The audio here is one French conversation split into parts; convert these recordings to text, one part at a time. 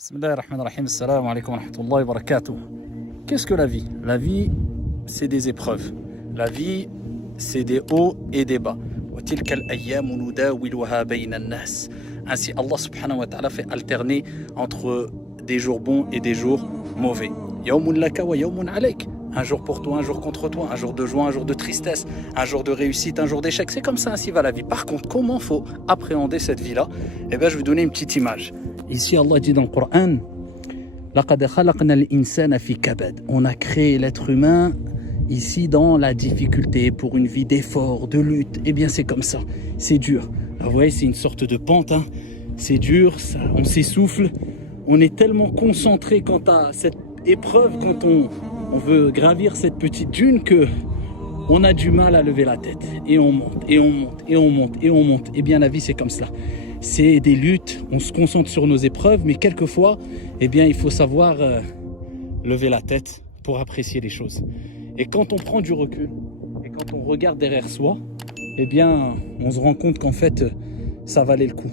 Bismillahirrahmanirrahim, assalamu alaikum wa rahmatullahi wa barakatuh. Qu'est-ce que la vie? La vie, c'est des épreuves. La vie, c'est des hauts et des bas. Ainsi, Allah subhanahu wa ta'ala fait alterner entre des jours bons et des jours mauvais. Yawmun laka wa yawmun alayk. Un jour pour toi, un jour contre toi, un jour de joie, un jour de tristesse, un jour de réussite, un jour d'échec. C'est comme ça, ainsi va la vie. Par contre, comment faut appréhender cette vie-là? Eh bien, je vais vous donner une petite image. Ici, Allah dit dans le Coran, لَقَدْ خَلَقْنَا الْإِنسَانَ فِي كَبَدٍ. On a créé l'être humain ici dans la difficulté, pour une vie d'effort, de lutte. Eh bien, c'est comme ça. C'est dur. Là, vous voyez, c'est une sorte de pente. Hein. C'est dur, ça, on s'essouffle. On est tellement concentré quant à cette épreuve, quand on veut gravir cette petite dune, que on a du mal à lever la tête. Et on monte, et on monte, et on monte, et on monte. Eh bien, la vie, c'est comme cela. C'est des luttes, on se concentre sur nos épreuves, mais quelquefois, eh bien, il faut savoir lever la tête pour apprécier les choses. Et quand on prend du recul, et quand on regarde derrière soi, eh bien, on se rend compte qu'en fait, ça valait le coup.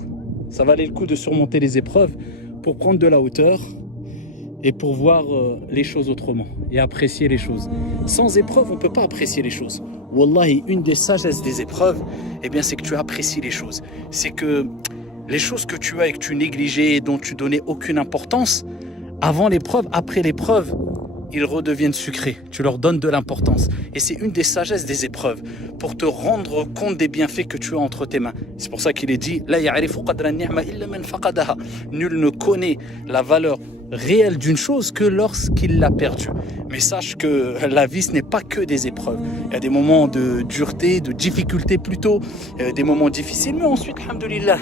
Ça valait le coup de surmonter les épreuves pour prendre de la hauteur et pour voir les choses autrement et apprécier les choses. Sans épreuve, on ne peut pas apprécier les choses. Wallahi, une des sagesses des épreuves, eh bien, c'est que tu apprécies les choses. C'est que les choses que tu as et que tu négligeais et dont tu donnais aucune importance, avant l'épreuve, après l'épreuve, ils redeviennent sucrés. Tu leur donnes de l'importance. Et c'est une des sagesses des épreuves, pour te rendre compte des bienfaits que tu as entre tes mains. C'est pour ça qu'il est dit, La ya'rifu qadra an-ni'ma illa man faqadaha. Nul ne connaît la valeur réelle d'une chose que lorsqu'il l'a perdue. Mais sache que la vie, ce n'est pas que des épreuves. Il y a des moments de dureté, de difficulté plutôt, des moments difficiles, mais ensuite, alhamdoulilah,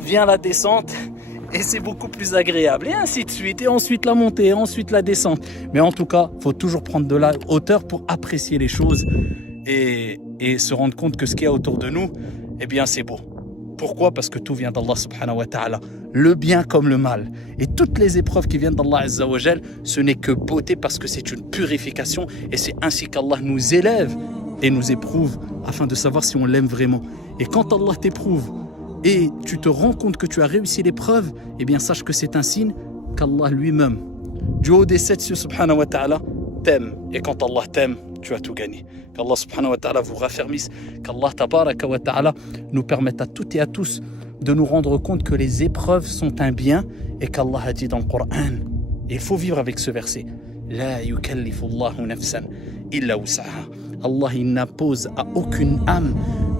vient la descente et c'est beaucoup plus agréable, et ainsi de suite, et ensuite la montée, et ensuite la descente. Mais en tout cas, il faut toujours prendre de la hauteur pour apprécier les choses et se rendre compte que ce qu'il y a autour de nous, eh bien, c'est beau. Pourquoi? Parce que tout vient d'Allah subhanahu wa ta'ala, le bien comme le mal. Et toutes les épreuves qui viennent d'Allah azza wa jal, ce n'est que beauté, parce que c'est une purification, et c'est ainsi qu'Allah nous élève et nous éprouve afin de savoir si on l'aime vraiment. Et quand Allah t'éprouve et tu te rends compte que tu as réussi l'épreuve, eh bien sache que c'est un signe qu'Allah lui-même, du haut des sept cieux subhanahu wa ta'ala, t'aime. Et quand Allah t'aime, tu as tout gagné. Qu'Allah subhanahu wa ta'ala vous raffermisse, qu'Allah tabaraka wa ta'ala nous permette à toutes et à tous de nous rendre compte que les épreuves sont un bien, et qu'Allah a dit dans le Coran, et il faut vivre avec ce verset, La yukallifu Allahu nafsan illa wus'aha. Allah, il n'impose à aucune âme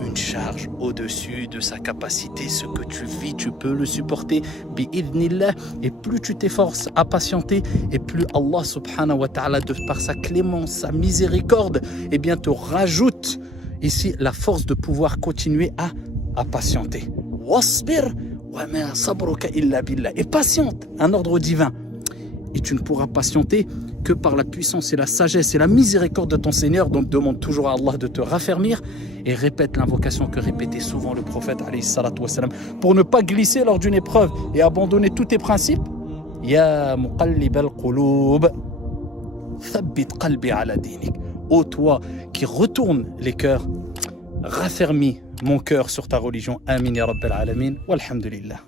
une charge au-dessus de sa capacité. Ce que tu vis, tu peux le supporter, bi'idhnillah. Et plus tu t'efforces à patienter, et plus Allah subhanahu wa ta'ala, de par sa clémence, sa miséricorde, eh bien te rajoute ici la force de pouvoir continuer à patienter. Wasbir wa ma sabruka illa billah. Et patiente, un ordre divin. Et tu ne pourras patienter que par la puissance et la sagesse et la miséricorde de ton Seigneur. Donc demande toujours à Allah de te raffermir et répète l'invocation que répétait souvent le prophète alayhi salatu wassalam, pour ne pas glisser lors d'une épreuve et abandonner tous tes principes. Ya muqallib al-qulub, thabbit qalbi ala dinik. Ô toi qui retourne les cœurs, raffermis mon cœur sur ta religion. Amin ya rabbal alamin. Walhamdulillah.